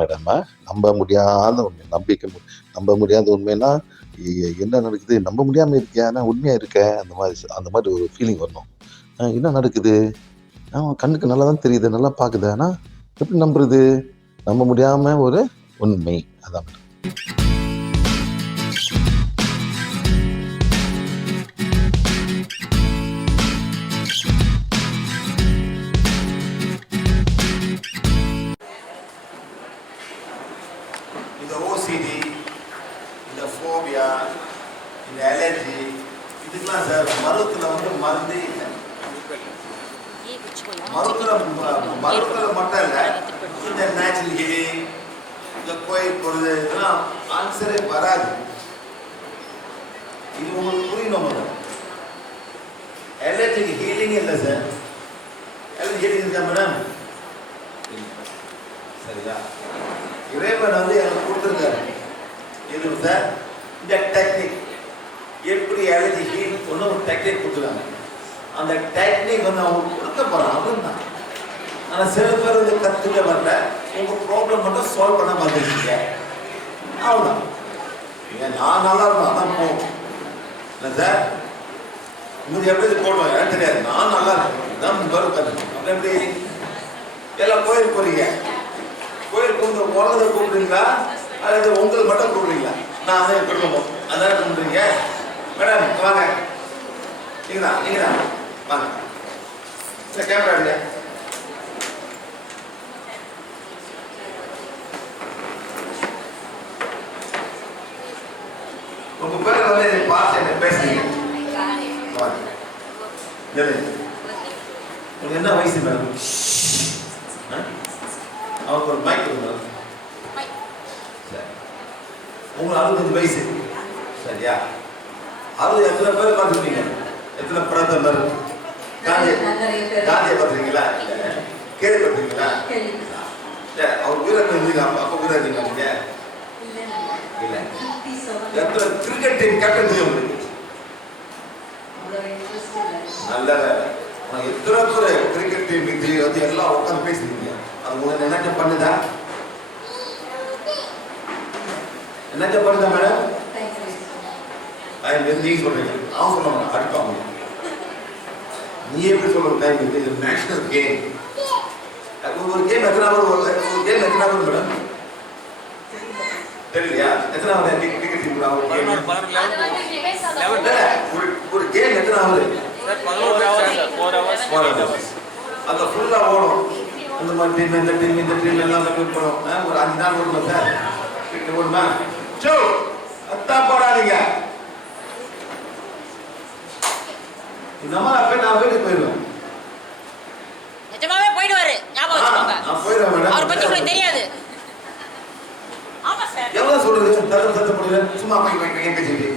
Madam. நம்ப முடியாத உண்மை. நம்ப முடியாத உண்மைன்னா, என்ன நடக்குது? நம்ப முடியாம இருக்கியா? ஆனா உண்மையா இருக்க. அந்த மாரி ஒரு ஃபீலிங் வரணும். என்ன நடக்குது? கண்ணுக்கு நல்லா தான் தெரியுது. நல்லா பாக்குது. ஆனா எப்படி நம்புறது? நம்ப முடியாம ஒரு உண்மை. அதான் மேடம். இந்த ஓசிடி, இந்த ஃபோபியா, இந்த அலர்ஜி, இதுக்கெல்லாம் சார் மருத்துவத்தில் மருந்தே இல்லை. மருத்துவத்தில் மட்டும் இல்லை, இந்த நேச்சுரல் ஹீலிங், இந்த கோயில் போகிறது, இதெல்லாம் ஆன்சரே வராது. இது உங்களுக்கு புரியணும். மேடம், அலர்ஜிக்கு ஹீலிங் இல்லை சார். அலர்ஜி ஹீலிங் இருக்கா மேடம்? சரியா? இறைவன் எனக்கு கொடுத்துருக்காரு. இது சார், இந்த டெக்னிக் எப்படி அலர்ஜி ஹீல் ஒன்று ஒரு டெக்னிக் கொடுத்துருக்காங்க. அந்த டெக்னிக் அவங்க கொடுக்க போகிறான். அதுதான். ஆனால் சில பேர் கற்றுக்க வரல. உங்கள் ப்ராப்ளம் மட்டும் சால்வ் பண்ண பார்த்துருக்கீங்க. அவ்வளோதான். நான் நல்லா இருக்கணும், அதான் போகும். இல்லை சார், உங்களுக்கு எப்படி போடுவாங்க எனக்கு தெரியாது. நான் நல்லா இருக்கேன் தான் கற்றுக்கணும். அப்புறம் எப்படி எல்லாம் கோயில் போகிறீங்க? கோயிலுக்கு உங்கள் உலகத்தை கூப்பிடுறீங்களா அல்லது உங்களுக்கு மட்டும் கூப்பிடுறீங்களா? நான் அதை கொடுக்கணும். அதான் கூப்பிடுறீங்க. மேடம் வாங்க, நீங்கள் தான் வாங்க. இல்லை கேமரா இல்லை. உங்கள் பேர் என்னை பார்த்து என்ன பேசுறீங்க? உங்களுக்கு என்ன வயசு மேடம்? அவங்க ஒரு மைக் இருந்தாங்க. உங்களுக்கு 65 வயசு. சரியா? அது எத்தனை பேர் பார்த்துருக்கீங்க? எத்தனை பிரதமர்? காந்தியை பார்த்துருக்கீங்களா? கேள்விப்பட்டிருக்கீங்களா? அவர் வீரர் இருந்தீங்க. அப்போ வீரர் இருந்தீங்க நீங்க? இல்லை. எத்தனை கிரிக்கெட் டீம் கேப்டன் உங்களுக்கு? நல்ல வேலை. எத்தனை பேர் கிரிக்கெட் டீம் இது எல்லாம் உட்காந்து பேசுறீங்க. அது உங்களுக்கு என்னென்ன பண்ணுதா? என்னென்ன பண்ணுதா மேடம்? நீங்க சொல்றீங்க. அவன் சொல்ல மாட்டான், அடிப்பாங்க. நீ எப்படி சொல்ற? டைம் இது நேஷனல் கேம். ஒரு கேம் எத்தனை ஹவர்? ஒரு கேம் எத்தனை ஹவர் மேடம்? தெரியலையா? எத்தனை ஹவர் கிரிக்கெட் டீம்? ஒரு கேம் எத்தனை ஹவர்? 4 hours. அந்த ஃபுல்லா ஓடும். அந்த மாதிரி டீம், இந்த டீம், இந்த டீம் எல்லாம் போடும். ஒரு 5 நாள் ஓடுமா சார்? ஓடுமா? சோ அத்தான் போடாதீங்க. நம்ம அப்ப நான் வீட்டுக்கு போயிடுவேன். நிஜமாவே போயிடுவாரு. ஞாபகம் வச்சுக்கோங்க. நான் போயிடுவேன் மேடம். அவர் பத்தி உங்களுக்கு தெரியாது. ஆமா சார். எவ்வளவு சொல்றது? சத்தம் போடுங்க. சும்மா போய் பேசிட்டு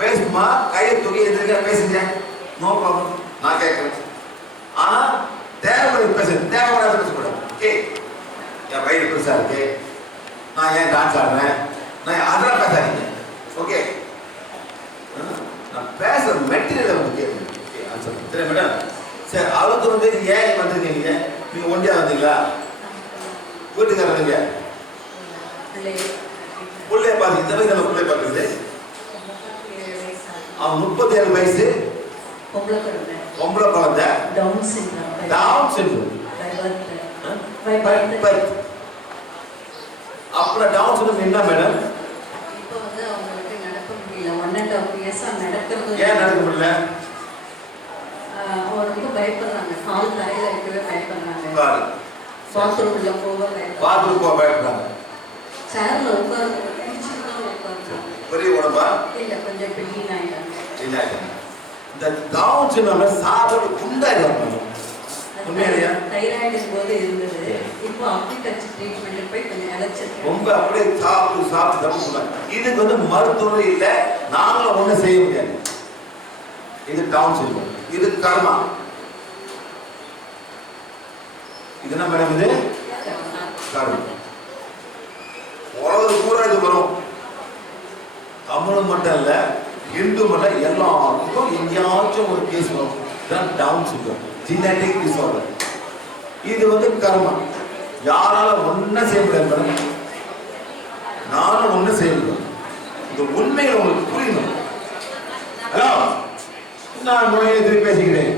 பேசுமா. கையை தூக்கி எதிர்க்க பேசுங்க. No problem. நான் கேட்கறேன். ஆனா தேவைப்படுது பேசுங்க. தேவைப்படாத பேசக்கூடாது. ஓகே? என் வயிறு பெருசா இருக்கு, நான் ஏன் டான்ஸ் ஆடுறேன், நான் அதெல்லாம் பேசாதீங்க. ஓகே? நான் பேசுற மெட்டீரியலை கேட்குறேன். மேடம் சரி, அவருக்கு ஏன் வந்துருக்கீங்க? நீங்க ஒண்டியா வந்தீங்களா? வீட்டுக்கார நீங்க பிள்ளைய பார்த்து இந்த வயசுல பிள்ளை பார்க்குறது. அவன் 37 வயசு, பொம்பளை குழந்தை, டவுன் சிண்ட்ரோம். அப்புறம் டவுன் சிண்ட்ரோம் என்ன மேடம்? இப்போ அவங்களுக்கு நடக்க முடியல. 1.5 years நடக்கிறது. ஏன் நடக்க முடியல? அவருக்கு பயப்படுறாங்க. கால் தரையில இருக்கவே பயப்படுறாங்க. பாத்ரூம்ல போக பயப்படுறாங்க. சேர்ல உட்கார்ந்து பெரிய உடம்பா? இல்ல, கொஞ்சம் பிளீன் ஆயிட்டாங்க. இந்த டவுன் சிண்ட்ரோம்ல சாப்பிட்டு குண்டாயிடுவாங்க. உண்மையிலேயே தைராய்டு போது இருந்தது. இப்போ அக்யூபஞ்சர் ட்ரீட்மெண்ட் போய் கொஞ்சம் அழைச்சிருக்கேன். ரொம்ப அப்படியே சாப்பிட்டு தப்புறாங்க. இதுக்கு மருத்துவம் இல்ல, நாங்களும் ஒண்ணும் செய்ய முடியாது. இது டவுன் சிண்ட்ரோம். இது கர்மா. இது என்ன மேடம்? இது கர்மா. உலகம் பூரா இது வரும். தமிழ் மட்டும் இல்ல, இந்து மட்டும் எல்லாருக்கும் எங்கேயாச்சும் ஒரு கேஸ் வரும். இதுதான் டவுன் சிண்ட்ரோம், ஜெனடிக் டிசார்டர். இது கர்மா. யாரால ஒன்றும் செய்ய முடியாது மேடம். நானும் ஒன்றும் செய்ய முடியும். இந்த உண்மையை உங்களுக்கு புரியணும். ஹலோ, நான் நோயை எதிர்த்து பேசுகிறேன்.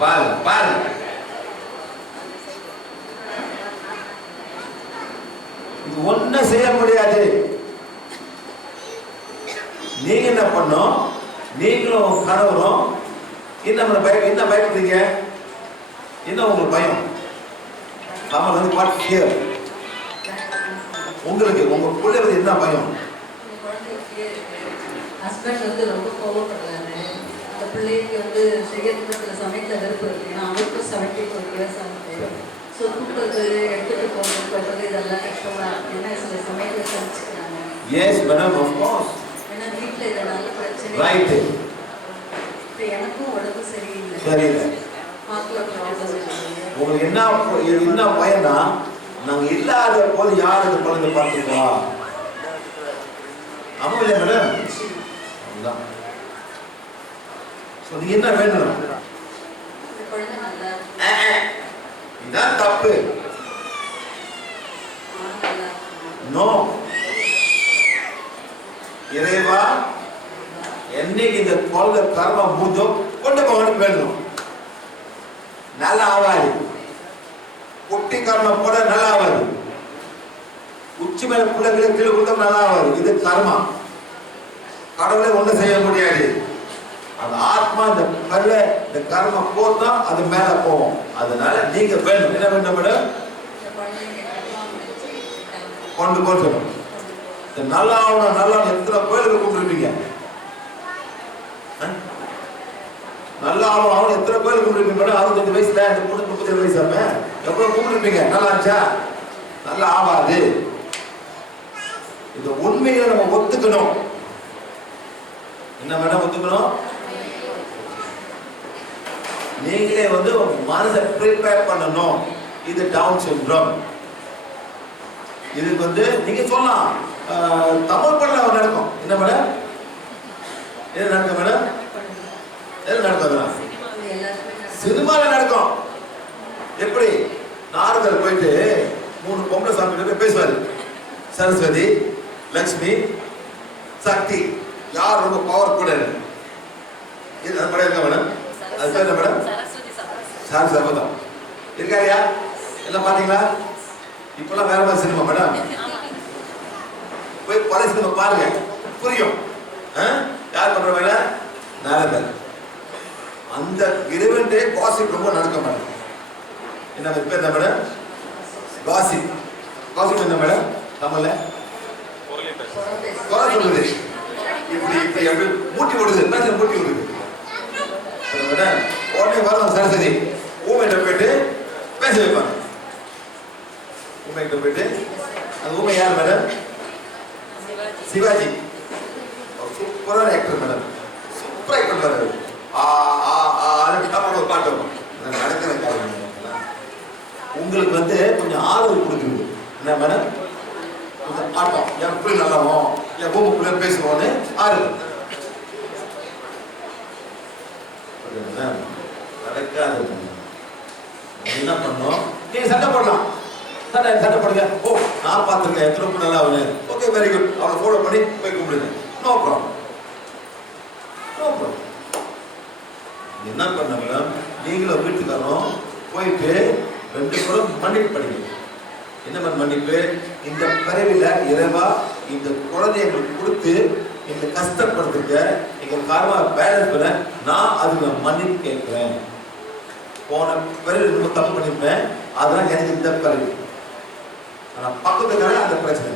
பாருங்க பாருங்க, இது ஒன்றும் செய்ய முடியாது. நீங்க என்ன பண்ணோம்? நீங்களும் கணவரும் என்ன பயப்படுறீங்க? என்ன உங்களுக்கு பயம்? கமல் வந்து வாட் ஃபியர்? உங்களுக்கு உங்க பிள்ளைகளுக்கு என்ன பயம்? ஹஸ்பண்ட் வந்து ரொம்ப கோவப்படுறாரு. அந்த பிள்ளைக்கு வந்து செய்யறதுக்கு சில சமயத்தில் வெறுப்பு இருக்கு. ஏன்னா அவருக்கும் 74 years ஆகுது. ஸோ தூக்குறது, எடுத்துட்டு போகிறது, சொல்றது இதெல்லாம் கஷ்டமா இருக்கு. ஏன்னா சில சமயத்தில் சமைச்சுக்கிறாங்க. Yes madam, of course. ஏன்னா வீட்டில் இதனால பிரச்சனை. ரைட். இப்போ எனக்கும் உடம்பு சரியில்லை. சரியில்லை. உங்களுக்கு என்ன பயம்னா, நாங்க இல்லாத போது யார் இந்த குழந்தை பார்த்துக்கா? ஆமா இல்லையா மேடம்? அதுதான். நீங்க என்ன வேணும்? இதான் தப்பு. நோ. இறைவா, என்னைக்கு இந்த குழந்தை கர்ம மூதோ கொண்டு போகணும் வேணும். நல்லா ஆவாது. குட்டி கர்ம போட நல்லா ஆவாது. உச்சி மேல பிள்ளைகளை கீழே கொடுத்தா நல்லா ஆவாது. இது கர்மா. கடவுளை ஒன்றும் செய்ய முடியாது. அந்த ஆத்மா இந்த கல்ல இந்த கர்ம போட்டா அது மேல போகும். அதனால நீங்க வேணும். என்ன வேண்டும் மேடம்? கொண்டு போட்டணும். நல்லா ஆகணும். நல்லா எத்தனை கோயிலுக்கு கூப்பிட்டுருப்பீங்க? நல்லா ஆகணும். எத்தனை கோயிலுக்கு கூப்பிட்டுருப்பீங்க மேடம்? 65 வயசுல இந்த பொண்ணு 37 வயசு ஆமே எவ்வளவு கூப்பிட்டுருப்பீங்க? நல்லா இருந்துச்சா? நல்லா ஆகாது. இந்த உண்மையை நம்ம ஒத்துக்கணும். என்ன மேடம் ஒத்துக்கணும்? நீங்களே வந்து மனதை ப்ரிப்பேர் பண்ணணும். இது டவுன் சிண்ட்ரோம். இதுக்கு வந்து நீங்க சொல்லலாம் தமிழ் படல நடக்கும். என்ன மேடம்? என்ன நடக்கும் மேடம்? என்ன நடக்கும்? சினிமால நடக்கும். எப்படி? நாரதர் போயிட்டு 3 பொம்பளை சாமி கிட்ட பேசுவாரு. சரஸ்வதி, லட்சுமி, சக்தி யார் ரொம்ப பவர் கூட? இது அந்த படம் இருக்கா மேடம்? அது பேர் என்ன மேடம்? சார் சர்வதம் இருக்காரியா? எல்லாம் பாத்தீங்களா? இப்பெல்லாம் வேற மாதிரி சினிமா மேடம். போய் பழைய சினிமா பாருங்க, புரியும். யார் பண்ற வேலை? நாரதர். அந்த இறைவன்டே காசிப் ரொம்ப நடக்க மேடம். என்ன பேர் என்ன மேடம்? காசிப். காசிப் என்ன மேடம்? தமிழ்ல குறை சொல்லுது. இப்படி இப்படி அப்படி மூட்டி விடுது. மூட்டி விடுது. உடனே வரலாம் சரஸ்வதி ஊமையிட்ட போயிட்டு பேச வைப்பாங்க. ஊமையிட்ட போயிட்டு அந்த ஊமை யார் மேடம்? சிவாஜி. சூப்பரான ஆக்டர் மேடம். சூப்பரா ஆக்ட் பண்றாரு. ஒரு பாட்டு நடக்கிற காரணம் உங்களுக்கு வந்து கொஞ்சம் ஆதரவு கொடுக்குறது. என்ன மேடம்? ஆட்டம் எப்படி நல்லாவும் என் பூமிக்குள்ள பேசுவோன்னு ஆறுது. நடக்காது. என்ன பண்ணோம்? நீங்க சட்டை போடலாம். சட்டை போடுங்க. ஓ, நான் பார்த்துருக்கேன் எத்தனை ரொம்ப நல்லா ஆகுது. Okay, very good. அவனை ஃபாலோ பண்ணி போய் கும்பிடுங்க. No problem. No problem. என்ன பண்ணாங்க? நீங்களும் வீட்டுக்காரரும் போயிட்டு 2 பேரும் மன்னிப்பு படிங்க. என்ன மன்னிப்பு? இந்த பிறவில இறைவா இந்த குழந்தைகளுக்கு கொடுத்து இந்த கஷ்டப்படுத்துக்க எங்க காரணமா பேலன்ஸ் பண்ண நான் அதுக்கு மன்னிப்பு கேட்கிறேன். போன பிறகு ரொம்ப தப்பு பண்ணிருப்பேன். அதெல்லாம் எனக்கு இந்த பிறகு. ஆனா பக்கத்துக்காக அந்த பிரச்சனை,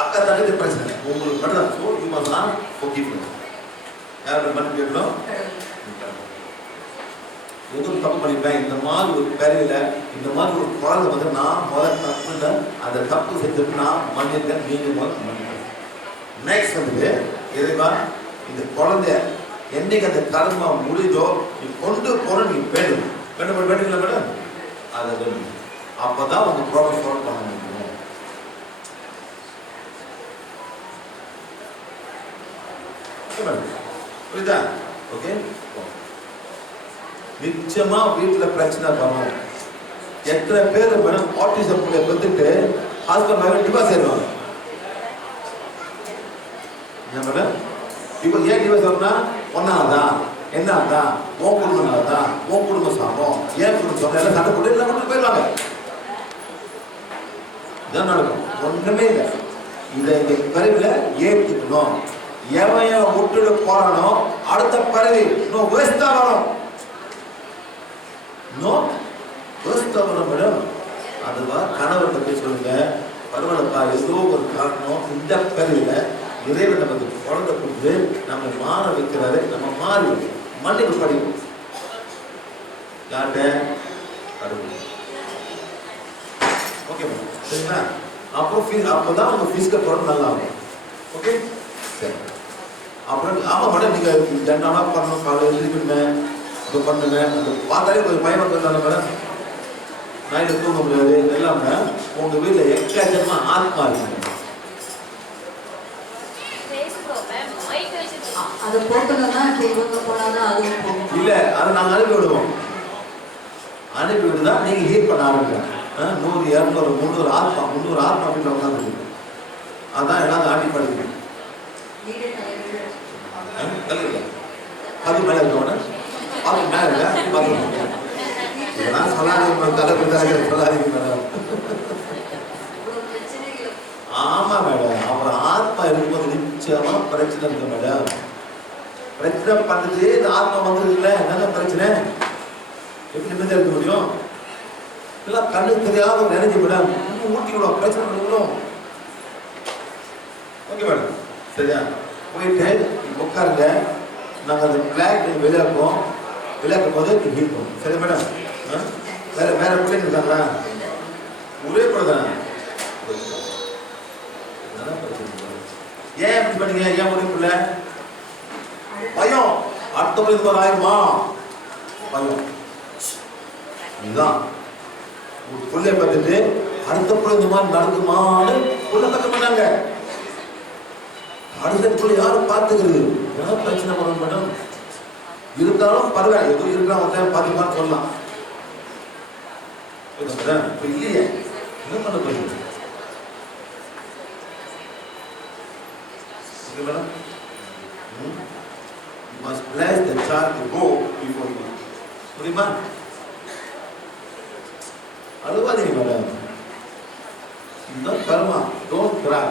அக்கா தங்கச்சி பிரச்சனை உங்களுக்கு மட்டும். So you must not forgive. யாருக்கு மன்னிப்பு கேட்கணும்? எதுவும் தப்பு பண்ணிப்பேன். இந்த மாதிரி ஒரு பிறவில இந்த மாதிரி ஒரு குழந்தை வந்து நான் முதல்ல தப்பு அந்த தப்பு செஞ்சுட்டு நான் மன்னிப்பேன். நீங்க முதல்ல மன்னிப்பேன். நெக்ஸ்ட் வந்து இறைவா இந்த குழந்தைய என்னைக்கு அந்த கர்மா முடிதோ நீ கொண்டு போற நீ வேணும். வேண்டுங்களா மேடம்? அதை வேணும். அப்பதான் உங்க ப்ராப்ளம் சால்வ் பண்ண முடியும். புரியுதா? ஓகே. நிச்சயமா வீட்டுல பிரச்சனை வரும். எத்தனை பேர் மேடம் ஆட்டிசம் பெற்றுட்டு ஹாஸ்பிட்டல் டிவோர்ஸ் ஆயிடுவாங்க. என்ன மேடம் இப்போ ஏன் டிவோர்ஸ் ஆகும்னா ஒன்னாதான் என்னதான் உன் குடும்பம் தான், உன் குடும்பம் சாப்பிடும், ஏன் குடும்பம் சாப்பிடும், எல்லாம் சண்டை போட்டு எல்லாம் கொண்டு போயிடுவாங்க. இதான் நடக்கும். ஒண்ணுமே இல்லை. இதை இந்த பிறவில ஏற்றுக்கணும். எவன் விட்டுட்டு போறானோ அடுத்த பிறவி இன்னும் வேஸ்டா வரும். இன்னும் வேஸ்டா வரும் மேடம். அதுதான் கணவர்கிட்ட போய் சொல்லுங்க, பரவாயில்லப்பா ஏதோ ஒரு காரணம் இந்த பிறவில இறைவன் நமக்கு குழந்தை கொடுத்து நம்ம மாற வைக்கிறாரு, நம்ம மாறி மன்னிப்பு படிக்கும். யார்கிட்ட? ஓகே மேடம், சரிங்களா? அப்போதான் உங்க பிசிக்கல் ப்ராப்ளம் நல்லா இருக்கும். ஓகே சரி. அப்புறம் ஆமா மேடம், நீங்க ஜென்ரலா பண்ணணும், காலையில் எழுதிக்கணுங்க, இப்போ பண்ணுங்க, அந்த பார்த்தாலே கொஞ்சம் பயமா இருந்தாங்க மேடம். நைட்டு தூங்க முடியாது எல்லாமே. உங்க வீட்டில் எக்கச்சக்கமா ஆத்மா இருக்குங்க. அதை போட்டோம்னா இவங்க போனாதான் அதுவும் போகும். இல்ல அதை நாங்கள் அனுப்பி விடுவோம். அனுப்பி விட்டுதான் நீங்க ஹீட் பண்ண ஆரம்பிக்கிறேன். 100, 200, 300 ஆத்மா வீட்டில் உட்காந்துருக்கு. அதான் எல்லாரும் ஆட்டி படிக்கணும். அது மேல இருக்கவன அது மேல இல்ல பார்த்துக்கோங்க. இதெல்லாம் சொல்லாதீங்க, தலைப்பு சொல்லாதீங்க மேடம். ஆமா மேடம், அப்புறம் ஆத்மா இருக்கும்போது நிச்சயமா பிரச்சனை இருக்கு மேடம். பிரச்சனை பண்ணுறது இந்த ஆத்மா வந்துருக்குல்ல, என்ன பிரச்சனை? எப்படி நிம்மதியா இருக்க முடியும்? எல்லாம் கண்ணுக்கு தெரியாத நினைஞ்சு மேடம் ஊட்டி விடும், பிரச்சனை பண்ணிவிடும். ஓகே மேடம், சரியா? போயிட்டு உட்காருங்க. நாங்கள் அந்த பிளாக் விளையாடுவோம். விளையாடும் போது ஹீட் பண்ணுவோம். சரி மேடம்? வேற பிள்ளைங்க இருக்காங்களா? ஒரே பிள்ளை ஏன் இப்படி பண்ணீங்க? ஏன் ஒரே பிள்ளை? பயம். அடுத்த பிள்ளை இது மாதிரி ஆயிருமா? பயம். இதுதான் பிள்ளைய பார்த்துட்டு அடுத்த பிள்ளை இந்த மாதிரி நடக்குமான்னு பிள்ளை கத்த மாட்டாங்க. அடுத்த பிள்ளை யாரும் பார்த்துக்கிறது? ஏதாவது பிரச்சனை பண்ண மேடம். இருந்தாலும் பரவாயில்ல, எதுவும் இருக்கிற ஒருத்தன் பார்த்துக்கலாம் சொல்லலாம். இப்ப இல்லையே, என்ன பண்ண போறீங்க madam? You must bless the child to go before you. புரியுமா? அழுவாதீங்க மேடம். இதுதான் கர்மா. Don't cry.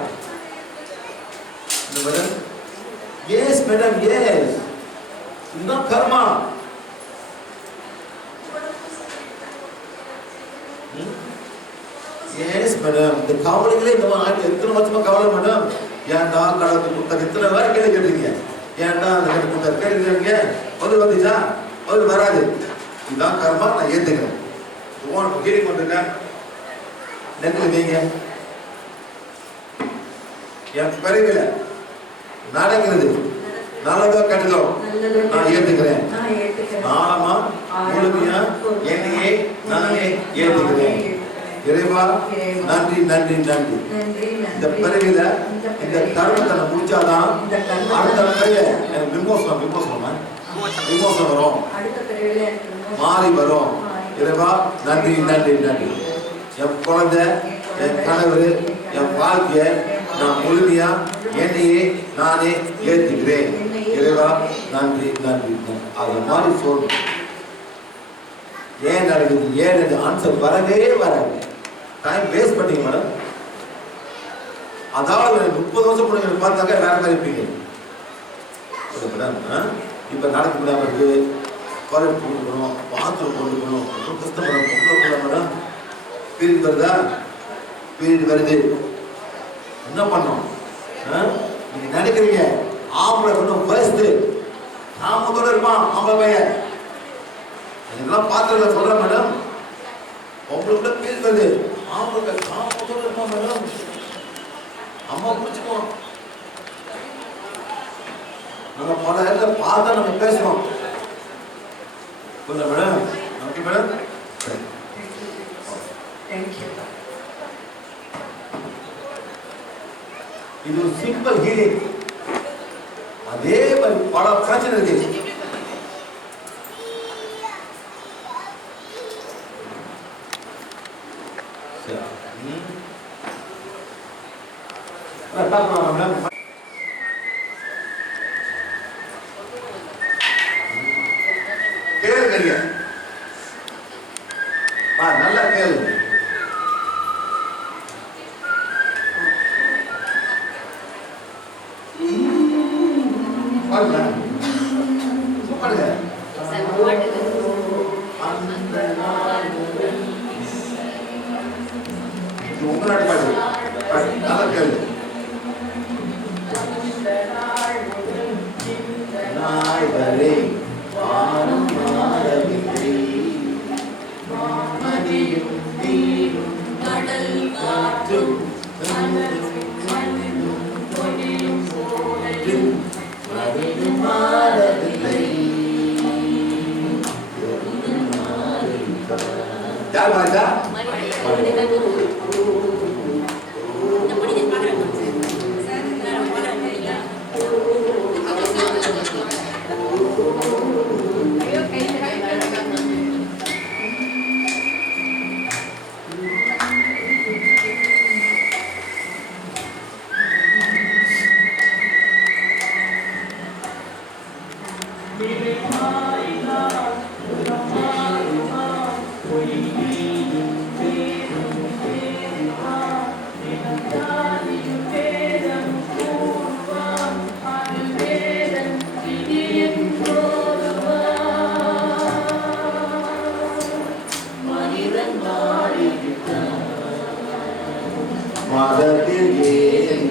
Madam, yes madam, yes. இதுதான் கர்மா. எஸ் மேடம், இந்த கவலைகளே இந்த மாதிரி எத்தனை வருஷமா கவலை மேடம். ஏன்டா கடவுளுக்கு கொடுத்தாரு? எத்தனை பேர் கேள்வி கேட்டீங்க? ஏன்டா அந்த கடவுள் கொடுத்தாரு கேள்வி கேட்டீங்க? பதில் வந்துச்சா? பதில் வராது. இதுதான் கர்மா, நான் ஏத்துக்கிறேன். உனக்கு கேள்வி கொண்டிருக்கேன், நெத்தில வைங்க. என் பிறவில நடக்கிறது நல்லதோ கெட்டதோ நான் ஏத்துக்கிறேன். நாளமா முழுமையா என்னையே நானே ஏத்துக்கிறேன். இறைவா நன்றி நன்றி நன்றி. இந்த பிறவில இந்த கர்மத்தை நான் முடிச்சாதான் அடுத்த பிறவில எனக்கு விமோசனம் வரும், மாறி வரும். இறைவா நன்றி நன்றி நன்றி. என் குழந்தை, என் கணவர், என் வாழ்க்கைய நான் முழுமையா என்னையே நானே ஏத்துக்கிறேன். இறைவா நன்றி நன்றி. அது மாதிரி சொல்லணும். ஏன் நடக்குது, ஏன் ஆன்சர் வரவே வராது. டைம் வேஸ்ட் பண்ணீங்க மேடம். அதாவது 30 வருஷம் பிள்ளைங்க பார்த்தாக்க வேற மாதிரி இருப்பீங்க மேடம். இப்ப நடக்க முடியாம இருக்கு, காலேஜ் போட்டுக்கணும், பாத்ரூம் போட்டுக்கணும், கஷ்டப்படும் மேடம். பீரியட் வருதா? பீரியட் வருது, என்ன பண்ணோம்? நீங்க நினைக்கிறீங்க ஆம்பளை ஒன்றும் வயசு காமத்தோட இருப்பான் ஆம்பளை பையன். இதெல்லாம் பாத்திரல சொல்றேன் மேடம். உங்களுக்கு பீரியட் வருது, ஆம்பளை காமத்தோட இருப்பான் மேடம். அம்மா பிடிச்சுக்குவோம். நம்ம பல இடத்துல பார்த்தா நம்ம பேசுறோம். புரியுதா மேடம்? Okay madam. இது ஒரு சிம்பிள் ஹீலிங். அதே மாதிரி பல பிரச்சனை இருக்கு. கேளுங்க, நல்லா கேளுங்க. பாருங்க, பாருங்க. உங்க நாட்டு பாட்டு, நல்லா கேளு. நாய் வரை வானம் மாறவில்லை, மதியும் நீரும் கடல் காற்றும் மதியும் மாறவில்லை. யார் பாட்டா? மதத்தில் ஏன்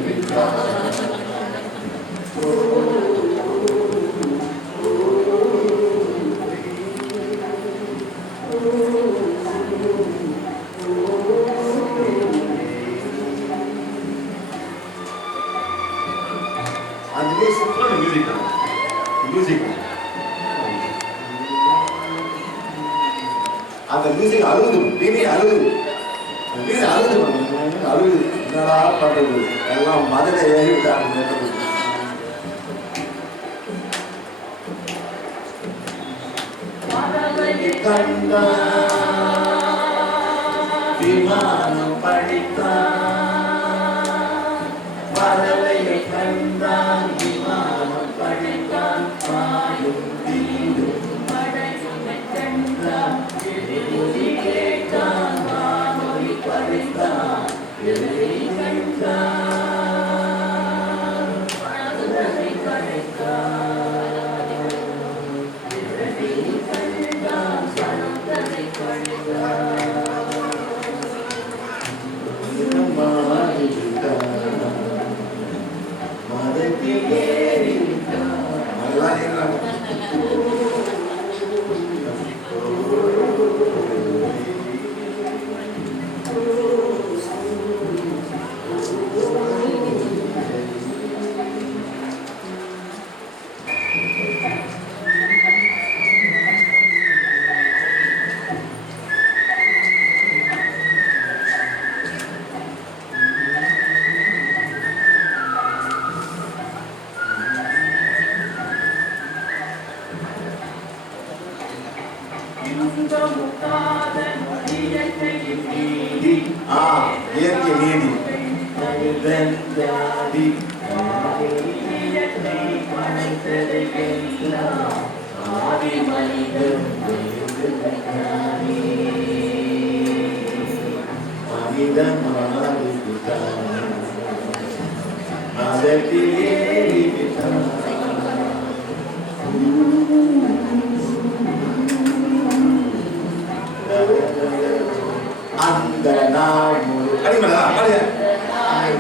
அந்த சூப்பரான மியூசிக் அந்த மியூசிக் அழுகுது, வீணை அழுகுது, வீணை அழுகுது, அழுகுது. என்னடா பண்றது, எல்லாம் மதுரை ஏறிவிட்டாங்க. கண்டா விமானம் படித்தான், பறவையை கண்டான், விமானம் படித்தான், பாயும் வீடும் படையை கண்டான், எழுதி கேட்டான், வானொலி படித்தான், எழுதி கண்டான், மதுரை படித்தான், எழுதி கண்டான், சனந்தனை படித்தான். இயற்கை நீதி அந்த நாள்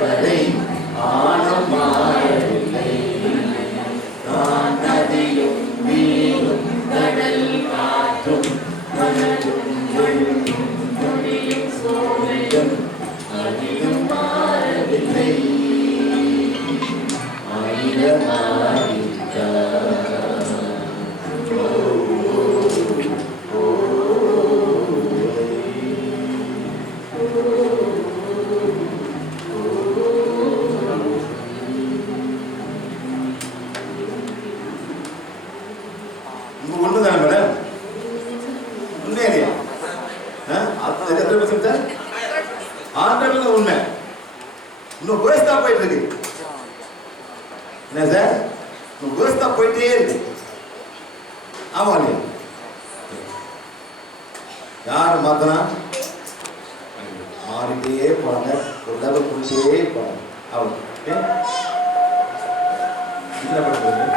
வரை ஆனம் மாறவில்லை, நான் நதியும் நீரும் கடல் காற்றும் மனதும் மொழியும் சோலையும் அதிலும் மாறவில்லை, இன்னும் வேர்ஸ் தான் போயிட்டு இருக்கு. என்ன சார்? இன்னும் வேர்ஸ் தான் போயிட்டே இருக்கு. ஆமா இல்லையா? யார் மாத்தனா மாறிட்டே போறாங்க, ஒரு லெவல் போயிட்டே போறாங்க. அவ்வளோ என்ன பண்றது?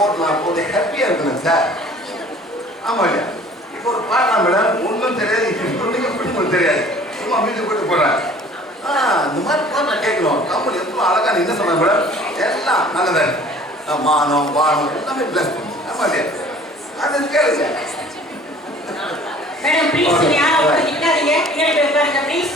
போடலாம் போது ஹாப்பியா இருக்கணும் சார். ஆமா இல்லையா? இப்போ ஒரு பாடலாம் மேடம், ஒன்றும் தெரியாது, இப்படி தெரியாது, சும்மா மீது போட்டு போடுறேன். இந்த மாதிரி பாட்டை கேட்கணும். கமல் எவ்வளோ அழகா என்ன சொன்னாங்க மேடம், எல்லாம் நல்லதான், மானம் வானம் எல்லாமே பிளஸ் பண்ணும். ஆமா இல்லையா? அது கேளுங்க மேடம் ப்ளீஸ் யாரும் நிக்காதீங்க, பின்னாடி போய் உட்காருங்க ப்ளீஸ்.